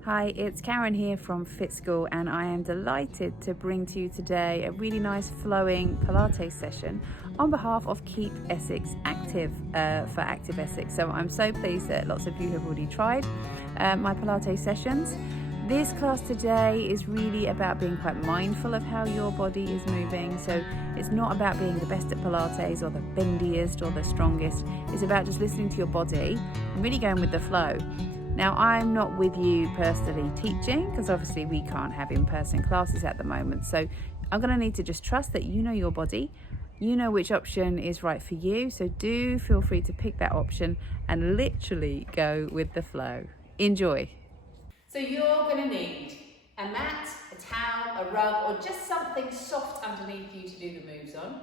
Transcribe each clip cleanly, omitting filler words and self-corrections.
Hi, it's Karen here from Fit School, and I am delighted to bring to you today a really nice flowing Pilates session on behalf of Keep Essex Active for Active Essex. So I'm so pleased that lots of you have already tried my Pilates sessions. This class today is really about being quite mindful of how your body is moving. So it's not about being the best at Pilates or the bendiest or the strongest. It's about just listening to your body and really going with the flow. Now, I'm not with you personally teaching because obviously we can't have in-person classes at the moment. So I'm going to need to just trust that you know your body, you know which option is right for you. So do feel free to pick that option and literally go with the flow. Enjoy. So you're going to need a mat, a towel, a rug, or just something soft underneath you to do the moves on.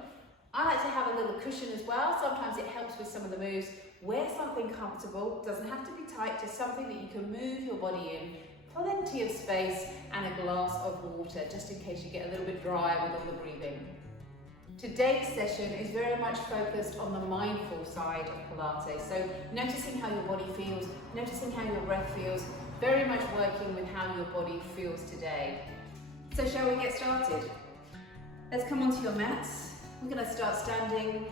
I like to have a little cushion as well. Sometimes it helps with some of the moves. Wear something comfortable, doesn't have to be tight, just something that you can move your body in. Plenty of space and a glass of water, just in case you get a little bit dry with all the breathing. Today's session is very much focused on the mindful side of Pilates. So noticing how your body feels, noticing how your breath feels, very much working with how your body feels today. So shall we get started? Let's come onto your mats. We're going to start standing,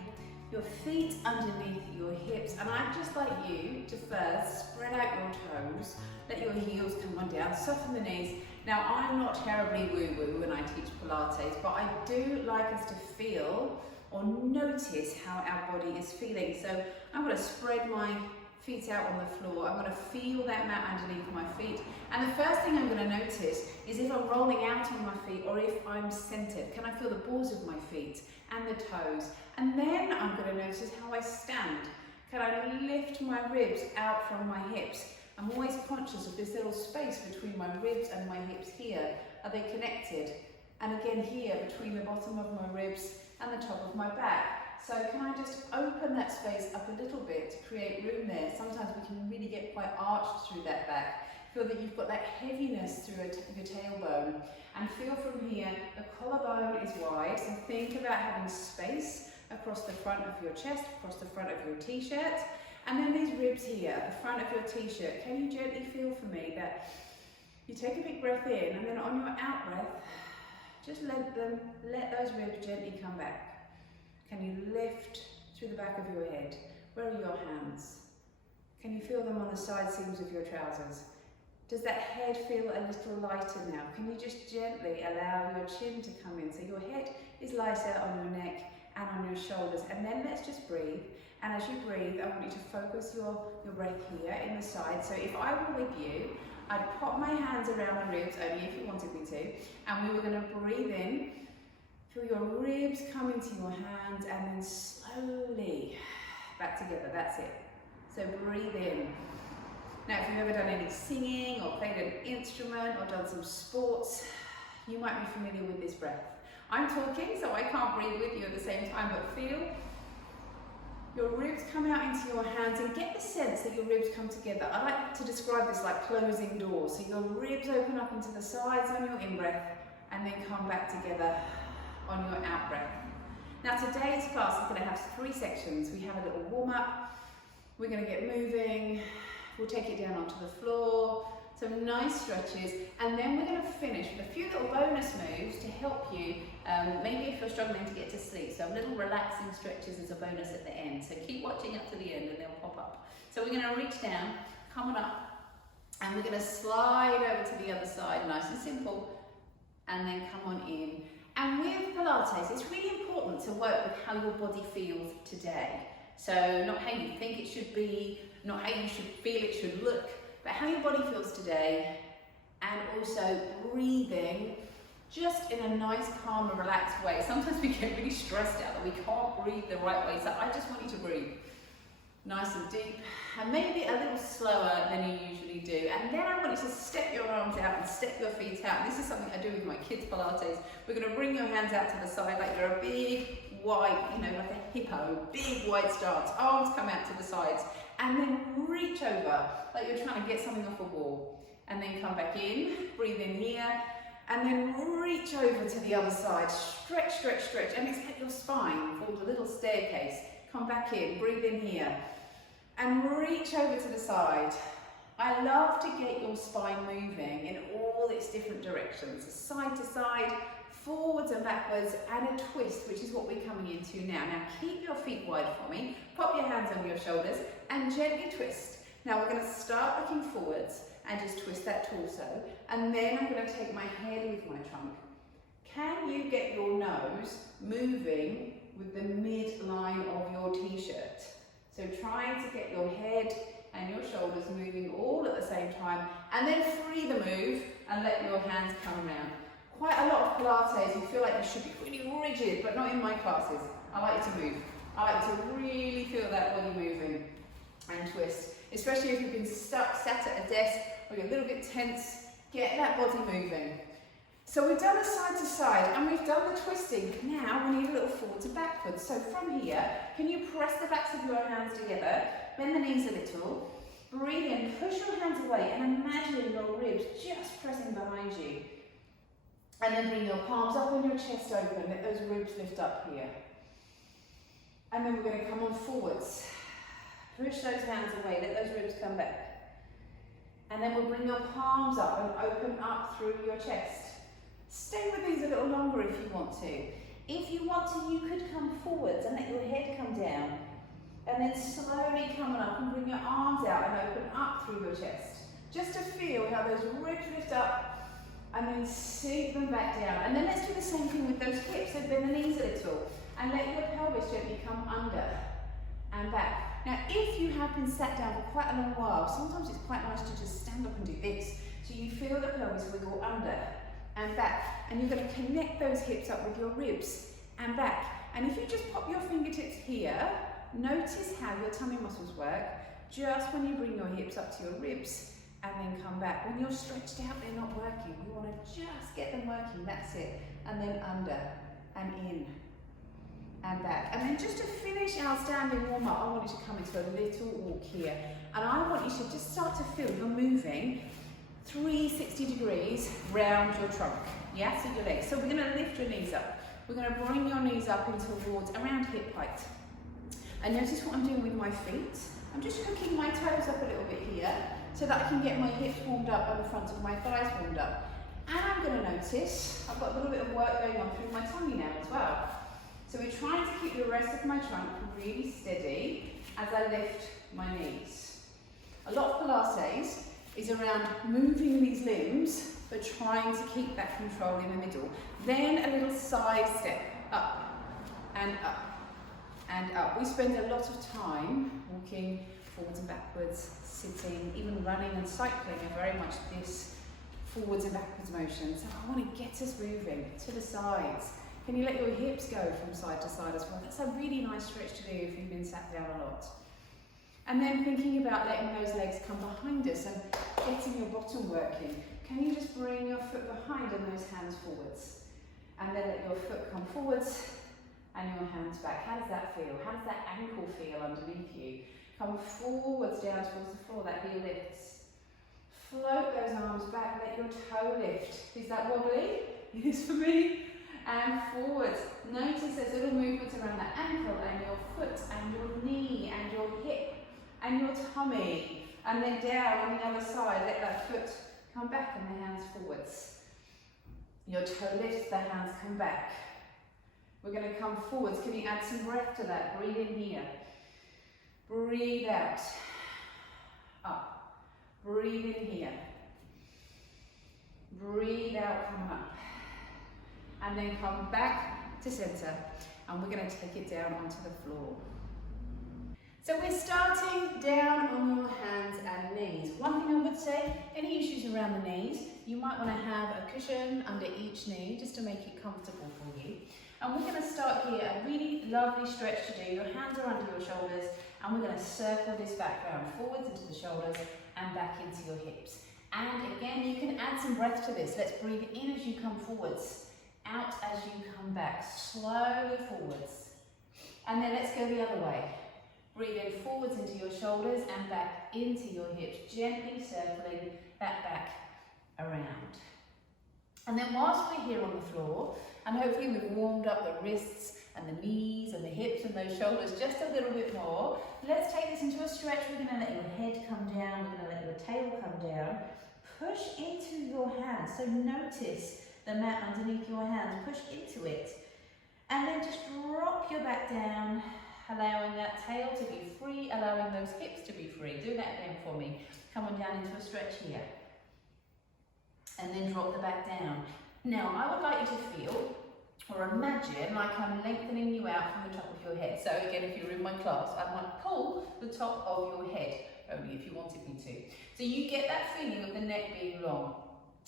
your feet underneath your hips, and I'd just like you to first spread out your toes, let your heels come on down, soften the knees. Now, I'm not terribly woo-woo when I teach Pilates, but I do like us to feel or notice how our body is feeling. So I'm going to spread my feet out on the floor. I'm going to feel that mat underneath my feet. And the first thing I'm going to notice is if I'm rolling out on my feet or if I'm centered. Can I feel the balls of my feet and the toes? And then I'm going to notice how I stand. Can I lift my ribs out from my hips? I'm always conscious of this little space between my ribs and my hips here. Are they connected? And again here between the bottom of my ribs and the top of my back. So can I just open that space up a little bit to create room there? Sometimes we can really get quite arched through that back. Feel that you've got that heaviness through your tailbone. And feel from here, the collarbone is wide. So think about having space across the front of your chest, across the front of your t-shirt. And then these ribs here, at the front of your t-shirt. Can you gently feel for me that you take a big breath in and then on your out breath, just let those ribs gently come back. Can you lift through the back of your head? Where are your hands? Can you feel them on the side seams of your trousers? Does that head feel a little lighter now? Can you just gently allow your chin to come in so your head is lighter on your neck and on your shoulders? And then let's just breathe. And as you breathe, I want you to focus your breath here in the side. So if I were with you, I'd pop my hands around the ribs, only if you wanted me to, and we were going to breathe in. Feel your ribs come into your hands and then slowly back together, that's it. So breathe in. Now if you've ever done any singing or played an instrument or done some sports, you might be familiar with this breath. I'm talking so I can't breathe with you at the same time, but feel your ribs come out into your hands and get the sense that your ribs come together. I like to describe this like closing doors. So your ribs open up into the sides on your in-breath and then come back together on your out breath. Now today's class is going to have 3 sections. We have a little warm up, we're going to get moving, we'll take it down onto the floor, some nice stretches, and then we're going to finish with a few little bonus moves to help you, maybe if you're struggling to get to sleep. So little relaxing stretches as a bonus at the end. So keep watching up to the end and they'll pop up. So we're going to reach down, come on up, and we're going to slide over to the other side, nice and simple, and then come on in. And with Pilates, it's really important to work with how your body feels today. So not how you think it should be, not how you should feel it should look, but how your body feels today, and also breathing just in a nice, calm and relaxed way. Sometimes we get really stressed out that we can't breathe the right way, so I just want you to breathe nice and deep, and maybe a little slower than you usually do. And then I want you to step your arms out and step your feet out. This is something I do with my kids' Pilates. We're going to bring your hands out to the side like you're a big, wide, like a hippo, big, wide stance. Arms come out to the sides, and then reach over like you're trying to get something off a wall. And then come back in, breathe in here, and then reach over to the other side. Stretch, stretch, stretch, and it's like your spine forms a little staircase. Come back in, breathe in here, and reach over to the side. I love to get your spine moving in all its different directions, side to side, forwards and backwards, and a twist, which is what we're coming into now. Now keep your feet wide for me, pop your hands on your shoulders and gently twist. Now we're going to start looking forwards and just twist that torso, and then I'm going to take my head with my trunk. Can you get your nose moving with the midline of your t-shirt? So trying to get your head and your shoulders moving all at the same time, and then free the move and let your hands come around. Quite a lot of Pilates, you feel like you should be really rigid, but not in my classes. I like you to move. I like to really feel that body moving and twist, especially if you've been stuck, sat at a desk, or you're a little bit tense. Get that body moving. So we've done the side to side and we've done the twisting. Now we need a little forwards and backwards. So from here, can you press the backs of your hands together, bend the knees a little, breathe in, push your hands away and imagine your ribs just pressing behind you. And then bring your palms up and your chest open, let those ribs lift up here. And then we're going to come on forwards. Push those hands away, let those ribs come back. And then we'll bring your palms up and open up through your chest. Stay with these a little longer if you want to. If you want to, you could come forwards and let your head come down. And then slowly come up and bring your arms out and open up through your chest. Just to feel how those ribs lift up and then sink them back down. And then let's do the same thing with those hips. So bend the knees a little and let your pelvis gently come under and back. Now, if you have been sat down for quite a long while, sometimes it's quite nice to just stand up and do this. So you feel the pelvis wiggle under and back, and you're going to connect those hips up with your ribs and back. And if you just pop your fingertips here, notice how your tummy muscles work just when you bring your hips up to your ribs and then come back. When you're stretched out, they're not working. You want to just get them working, that's it. And then under and in and back. And then just to finish our standing warm up, I want you to come into a little walk here. And I want you to just start to feel you're moving 360 degrees round your trunk, yeah, so your legs. So we're going to lift your knees up. We're going to bring your knees up in towards around hip height. And notice what I'm doing with my feet. I'm just hooking my toes up a little bit here so that I can get my hips warmed up and the front of my thighs warmed up. And I'm going to notice I've got a little bit of work going on through my tummy now as well. So we're trying to keep the rest of my trunk really steady as I lift my knees. A lot of Pilates is around moving these limbs, but trying to keep that control in the middle. Then a little side step, up and up and up. We spend a lot of time walking forwards and backwards, sitting, even running and cycling are very much this forwards and backwards motion. So I want to get us moving to the sides. Can you let your hips go from side to side as well? That's a really nice stretch to do if you've been sat down a lot. And then thinking about letting those legs come behind us and getting your bottom working. Can you just bring your foot behind and those hands forwards? And then let your foot come forwards and your hands back. How does that feel? How does that ankle feel underneath you? Come forwards down towards the floor, that heel lifts. Float those arms back, let your toe lift. Is that wobbly? It is for me. And forwards. Notice those little movements around the ankle and your foot and your knee and your hip and your tummy. And then down on the other side, let that foot come back and the hands forwards. Your toe lifts, the hands come back. We're going to come forwards. Can you add some breath to that? Breathe in here. Breathe out. Up. Breathe in here. Breathe out, come up. And then come back to center. And we're going to take it down onto the floor. So we're starting down on your hands and knees. One thing I would say, any issues around the knees, you might want to have a cushion under each knee just to make it comfortable for you. And we're going to start here, a really lovely stretch to do. Your hands are under your shoulders and we're going to circle this back round, forwards into the shoulders and back into your hips. And again, you can add some breath to this. Let's breathe in as you come forwards, out as you come back, slowly forwards. And then let's go the other way. Breathe in forwards into your shoulders and back into your hips, gently circling that back around. And then whilst we're here on the floor, and hopefully we've warmed up the wrists and the knees and the hips and those shoulders just a little bit more, let's take this into a stretch. We're going to let your head come down, we're going to let your tail come down. Push into your hands, so notice the mat underneath your hands, push into it. And then just drop your back down, allowing that tail to be free, allowing those hips to be free. Do that again for me. Come on down into a stretch here. And then drop the back down. Now, I would like you to feel or imagine like I'm lengthening you out from the top of your head. So again, if you're in my class, I might pull the top of your head, only if you wanted me to. So you get that feeling of the neck being long.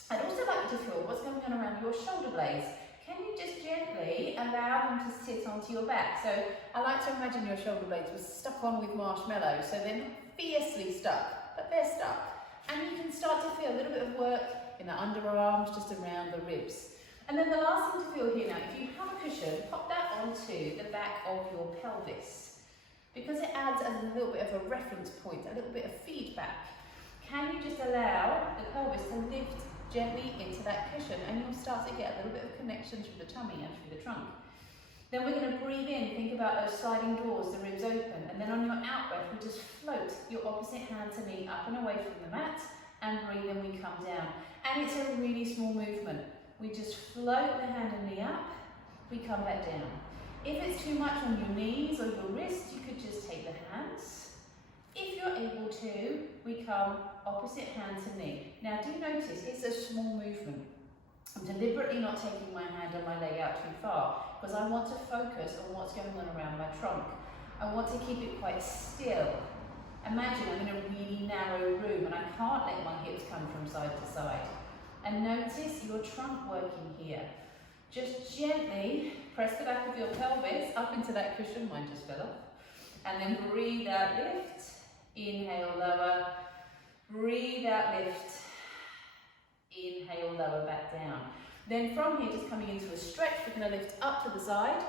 I'd also like you to feel what's going on around your shoulder blades. Can you just gently allow them to sit onto your back? So I like to imagine your shoulder blades were stuck on with marshmallows, so they're not fiercely stuck, but they're stuck. And you can start to feel a little bit of work in the underarms, just around the ribs. And then the last thing to feel here now, if you have a cushion, pop that onto the back of your pelvis, because it adds a little bit of a reference point, a little bit of feedback. Can you just allow the pelvis to lift gently into that cushion, and you'll start to get a little bit of connection through the tummy and through the trunk. Then we're going to breathe in, think about those sliding doors, the ribs open, and then on your out breath, we just float your opposite hand to knee up and away from the mat, and breathe in, we come down. And it's a really small movement. We just float the hand and knee up, we come back down. If it's too much on your knees or your wrists, you could just take the hands. If you're able to, we come opposite hand to knee. Now do notice, it's a small movement. I'm deliberately not taking my hand and my leg out too far, because I want to focus on what's going on around my trunk. I want to keep it quite still. Imagine I'm in a really narrow room and I can't let my hips come from side to side. And notice your trunk working here. Just gently press the back of your pelvis up into that cushion, mine just fell off. And then breathe out, lift. Inhale, lower. Breathe out, lift. Inhale, lower, back down. Then from here, just coming into a stretch, we're going to lift up to the side.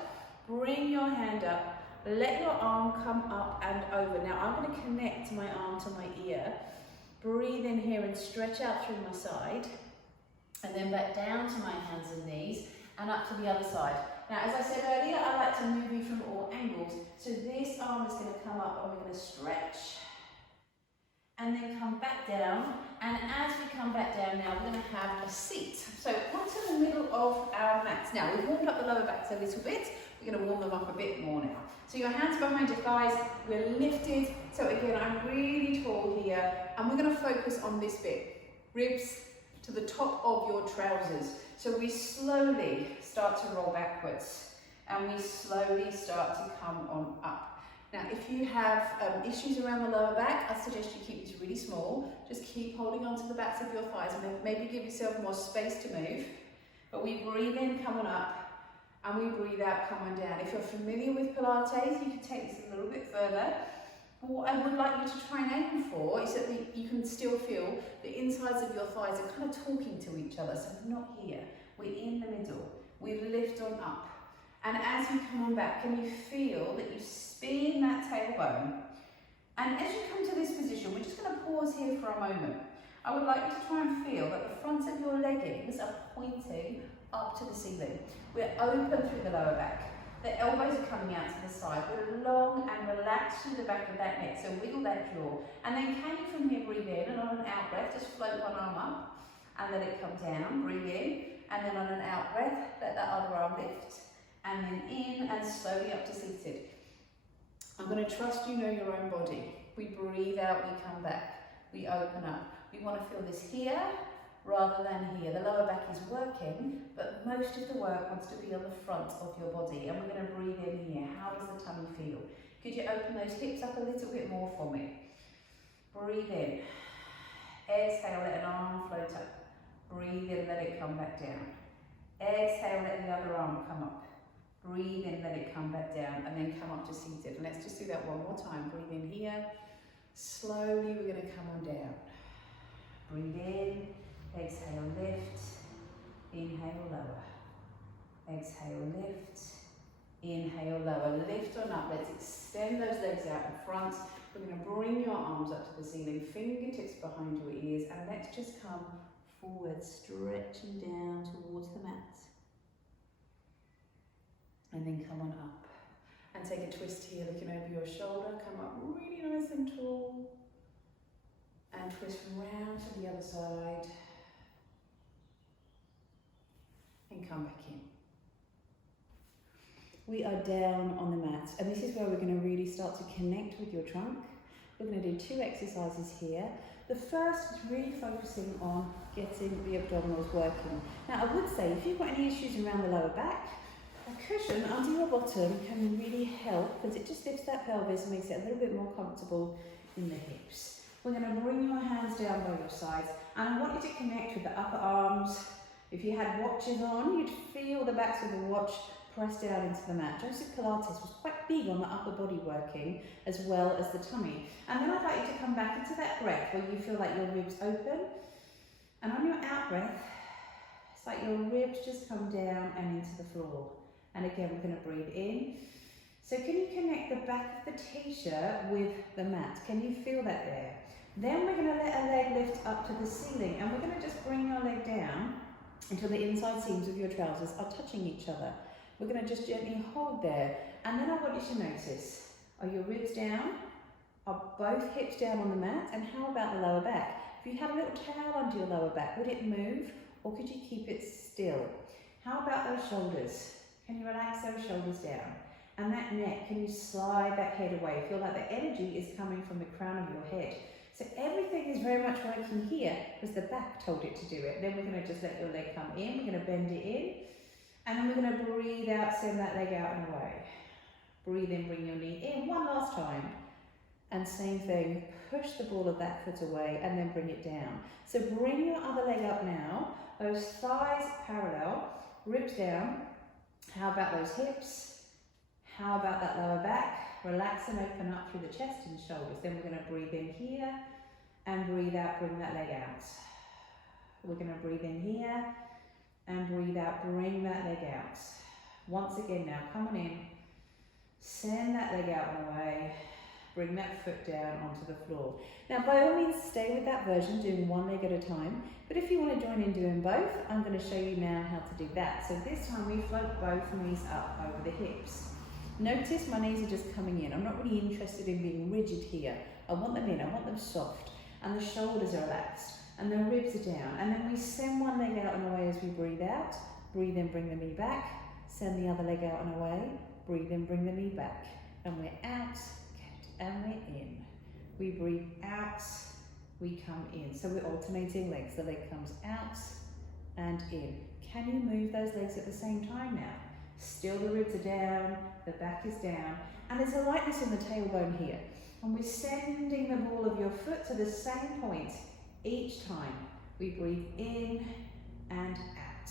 Bring your hand up. Let your arm come up and over. Now I'm going to connect my arm to my ear. Breathe in here and stretch out through my side. And then back down to my hands and knees and up to the other side. Now, as I said earlier, I like to move you from all angles. So this arm is going to come up and we're going to stretch. And then come back down. And as we come back down now, we're going to have a seat. So onto the middle of our mats. Now, we've warmed up the lower backs a little bit. We're going to warm them up a bit more now. So your hands behind your thighs, we're lifted. So again, I'm really tall here. And we're going to focus on this bit. Ribs to the top of your trousers. So we slowly start to roll backwards and we slowly start to come on up. Now, if you have issues around the lower back, I suggest you keep these really small. Just keep holding on to the backs of your thighs and maybe give yourself more space to move. But we breathe in, come on up, and we breathe out, come on down. If you're familiar with Pilates, you can take this a little bit further. What I would like you to try and aim for is that you can still feel the insides of your thighs are kind of talking to each other. So we're not here, we're in the middle. We lift on up. And as you come on back, can you feel that you spin that tailbone? And as you come to this position, we're just going to pause here for a moment. I would like you to try and feel that the front of your leggings are pointing up to the ceiling. We're open through the lower back. The elbows are coming out to the side. We're long and relaxed through the back of that neck, so wiggle that jaw. And then can you from here breathe in, and on an out breath, just float one arm up and let it come down. Breathe in, and then on an out breath, let that other arm lift. And then in and slowly up to seated. I'm going to trust you know your own body. We breathe out, we come back, we open up. We want to feel this here rather than here. The lower back is working, but most of the work wants to be on the front of your body. And we're going to breathe in here. How does the tummy feel? Could you open those hips up a little bit more for me? Breathe in. Exhale, let an arm float up. Breathe in, let it come back down. Exhale, let the other arm come up. Breathe in, let it come back down, and then come up to seated. And let's just do that one more time. Breathe in here. Slowly, we're going to come on down. Breathe in. Exhale, lift. Inhale, lower. Exhale, lift. Inhale, lower. Lift on up. Let's extend those legs out in front. We're going to bring your arms up to the ceiling, fingertips behind your ears, and let's just come forward, stretching down towards the mat. And then come on up. And take a twist here, looking over your shoulder. Come up really nice and tall. And twist round to the other side. And come back in. We are down on the mat, and this is where we're going to really start to connect with your trunk. We're going to do 2 exercises here. The first is really focusing on getting the abdominals working. Now I would say if you've got any issues around the lower back, a cushion under your bottom can really help because it just lifts that pelvis and makes it a little bit more comfortable in the hips. We're going to bring your hands down by your sides, and I want you to connect with the upper arms. If you had watches on, you'd feel the backs of the watch press down into the mat. Joseph Pilates was quite big on the upper body working as well as the tummy. And then I'd like you to come back into that breath where you feel like your ribs open. And on your out breath, it's like your ribs just come down and into the floor. And again, we're going to breathe in. So can you connect the back of the t-shirt with the mat? Can you feel that there? Then we're going to let a leg lift up to the ceiling, and we're going to just bring your leg down until the inside seams of your trousers are touching each other. We're going to just gently hold there, and then I want you to notice, are your ribs down? Are both hips down on the mat? And how about the lower back? If you had a little towel under your lower back, would it move, or could you keep it still? How about those shoulders? Can you relax those shoulders down? And that neck, can you slide that head away? Feel like the energy is coming from the crown of your head. So everything is very much working here because the back told it to do it. Then we're going to just let your leg come in, we're going to bend it in, and then we're going to breathe out, send that leg out and away. Breathe in, bring your knee in one last time. And same thing, push the ball of that foot away and then bring it down. So bring your other leg up now, those thighs parallel, ribs down. How about those hips? How about that lower back? Relax and open up through the chest and shoulders. Then we're going to breathe in here and breathe out, bring that leg out. We're going to breathe in here and breathe out, bring that leg out. Once again now, come on in, send that leg out and away, bring that foot down onto the floor. Now by all means stay with that version, doing one leg at a time, but if you want to join in doing both, I'm going to show you now how to do that. So this time we float both knees up over the hips. Notice my knees are just coming in. I'm not really interested in being rigid here. I want them in, I want them soft, and the shoulders are relaxed, and the ribs are down. And then we send one leg out and away as we breathe out. Breathe in, bring the knee back. Send the other leg out and away. Breathe in, bring the knee back. And we're out, and we're in. We breathe out, we come in. So we're alternating legs. The leg comes out and in. Can you move those legs at the same time now? Still the ribs are down, the back is down, and there's a lightness in the tailbone here. And we're sending the ball of your foot to the same point each time. We breathe in and out.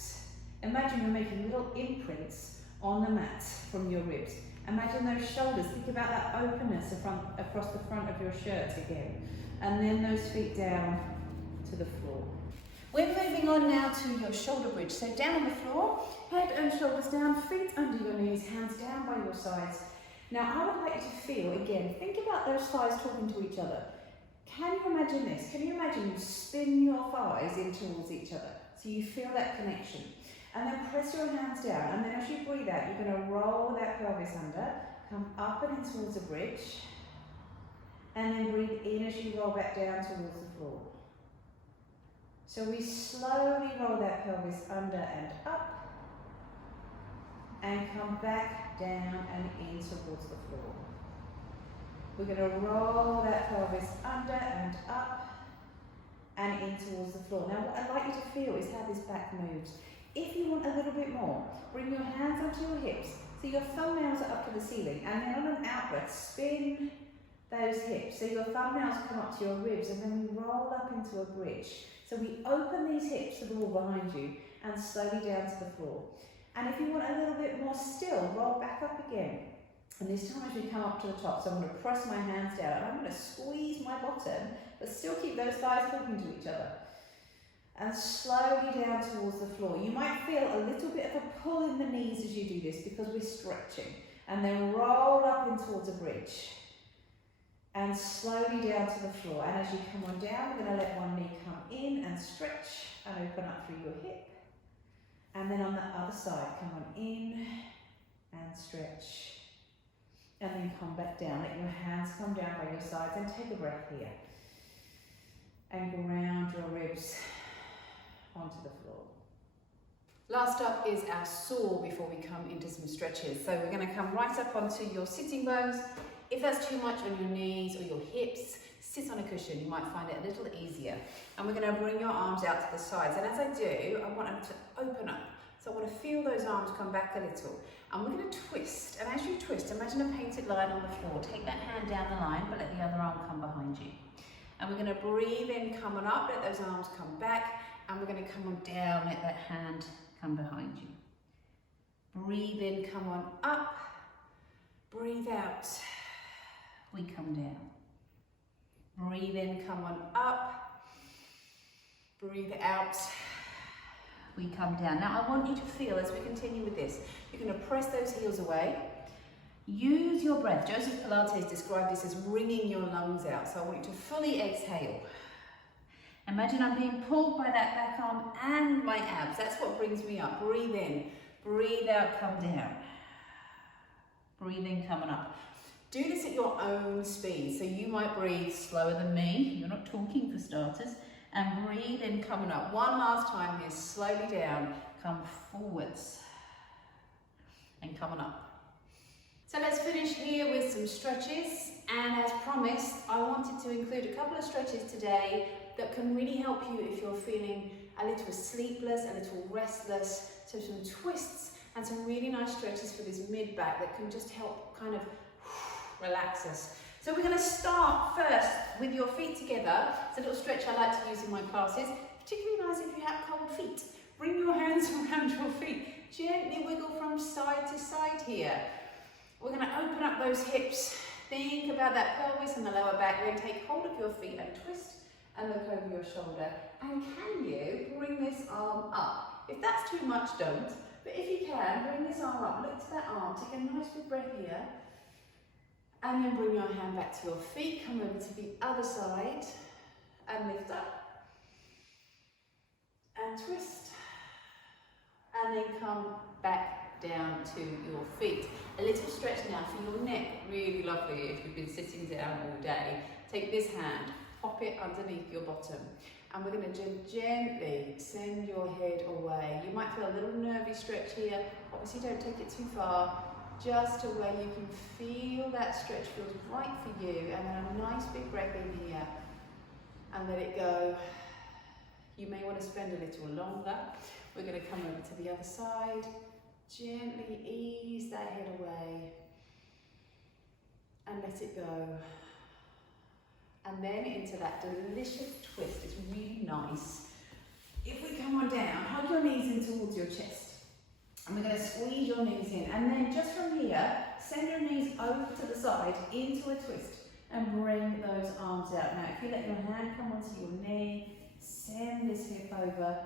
Imagine you're making little imprints on the mat from your ribs. Imagine those shoulders. Think about that openness across the front of your shirt again. And then those feet down to the floor. We're moving on now to your shoulder bridge. So down on the floor, head and shoulders down, feet under your knees, hands down by your sides. Now I would like you to feel, again, think about those thighs talking to each other. Can you imagine this? Can you imagine you spin your thighs in towards each other? So you feel that connection. And then press your hands down, and then as you breathe out, you're going to roll that pelvis under, come up and in towards the bridge, and then breathe in as you roll back down towards the floor. So we slowly roll that pelvis under and up, and come back down and in towards the floor. We're going to roll that pelvis under and up, and in towards the floor. Now what I'd like you to feel is how this back moves. If you want a little bit more, bring your hands onto your hips, so your thumbnails are up to the ceiling, and then on an out breath, spin those hips, so your thumbnails come up to your ribs, and then we roll up into a bridge. So we open these hips to the wall behind you, and slowly down to the floor. And if you want a little bit more still, roll back up again. And this time as we come up to the top, so I'm going to press my hands down, and I'm going to squeeze my bottom, but still keep those thighs talking to each other. And slowly down towards the floor. You might feel a little bit of a pull in the knees as you do this because we're stretching. And then roll up in towards a bridge. And slowly down to the floor. And as you come on down, we're going to let one knee come in and stretch and open up through your hip. And then on the other side, come on in and stretch. And then come back down. Let your hands come down by your sides and take a breath here. ribs onto the floor. Last up is our saw before we come into some stretches. So we're going to come right up onto your sitting bones. If that's too much on your knees or your hips, sit on a cushion. You might find it a little easier. And we're going to bring your arms out to the sides. And as I do, I want them to open up. So I want to feel those arms come back a little. And we're going to twist. And as you twist, imagine a painted line on the floor. Take that hand down the line, but let the other arm come behind you. And we're going to breathe in, coming up, let those arms come back. And we're going to come on down, let that hand come behind you. Breathe in, come on up. Breathe out. We come down. Breathe in, come on up. Breathe out. We come down. Now I want you to feel, as we continue with this, you're going to press those heels away. Use your breath. Joseph Pilates described this as wringing your lungs out. So I want you to fully exhale. Imagine I'm being pulled by that back arm and my abs. That's what brings me up. Breathe in. Breathe out, come down. Breathe in, coming up. Do this at your own speed. So you might breathe slower than me. You're not talking for starters. And breathe in, coming up. One last time here, slowly down. Come forwards. And coming up. So let's finish here with some stretches. And as promised, I wanted to include a couple of stretches today that can really help you if you're feeling a little sleepless, a little restless. So some twists and some really nice stretches for this mid-back that can just help kind of relax us. So we're going to start first with your feet together. It's a little stretch I like to use in my classes, particularly nice if you have cold feet. Bring your hands around your feet. Gently wiggle from side to side here. We're going to open up those hips. Think about that pelvis and the lower back. Then take hold of your feet and twist and look over your shoulder. And can you bring this arm up? If that's too much, don't. But if you can, bring this arm up. Look to that arm. Take a nice big breath here. And then bring your hand back to your feet. Come over to the other side. And lift up. And twist. And then come back down to your feet. A little stretch now for your neck. Really lovely if you've been sitting down all day. Take this hand. Pop it underneath your bottom. And we're going to gently send your head away. You might feel a little nervy stretch here. Obviously don't take it too far. Just to where you can feel that stretch feels right for you. And then a nice big breath in here. And let it go. You may want to spend a little longer. We're going to come over to the other side. Gently ease that head away. And let it go. And then into that delicious twist. It's really nice. If we come on down, hug your knees in towards your chest. And we're going to squeeze your knees in. And then just from here, send your knees over to the side into a twist. And bring those arms out. Now, if you let your hand come onto your knee, send this hip over.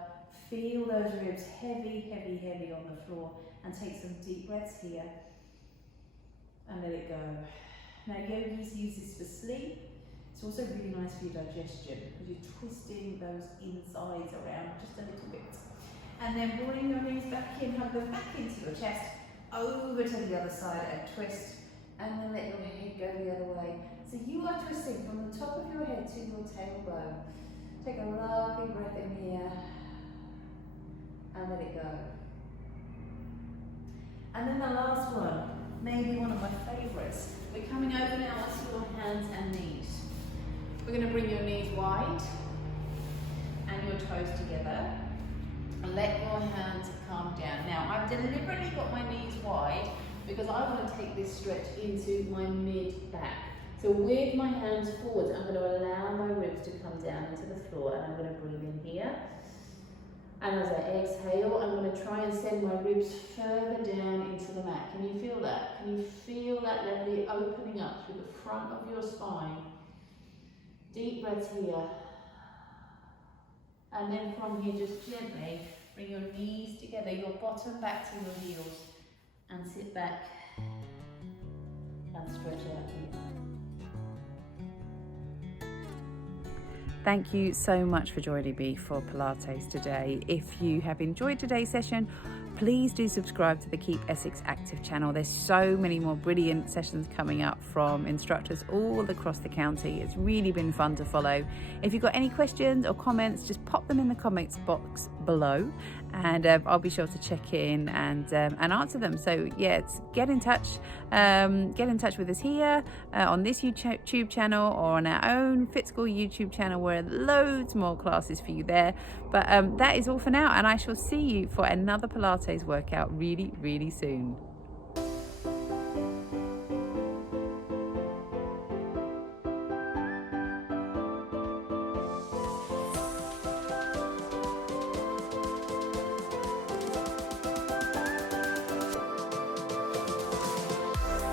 Feel those ribs heavy, heavy, heavy on the floor. And take some deep breaths here. And let it go. Now, yogis use this for sleep. It's also really nice for your digestion because you're twisting those insides around just a little bit. And then bring your knees back in, hug them back into your chest, over to the other side and twist. And then let your head go the other way. So you are twisting from the top of your head to your tailbone. Take a lovely breath in here. And let it go. And then the last one, maybe one of my favourites. We're coming over now onto your hands and knees. We're going to bring your knees wide and your toes together and let your hands come down. Now, I've deliberately got my knees wide because I want to take this stretch into my mid-back. So with my hands forwards, I'm going to allow my ribs to come down into the floor and I'm going to breathe in here. And as I exhale, I'm going to try and send my ribs further down into the mat. Can you feel that? Can you feel that lovely opening up through the front of your spine? Deep breaths here. And then from here, just gently bring your knees together, your bottom back to your heels. And sit back and stretch out here. Thank you so much for joining me for Pilates today. If you have enjoyed today's session, please do subscribe to the Keep Essex Active channel. There's so many more brilliant sessions coming up from instructors all across the county. It's really been fun to follow. If you've got any questions or comments, just pop them in the comments box below, and I'll be sure to check in and answer them. So yeah, get in touch with us here on this YouTube channel or on our own Fit School YouTube channel, where loads more classes for you there. But that is all for now, and I shall see you for another Pilates workout really, really soon.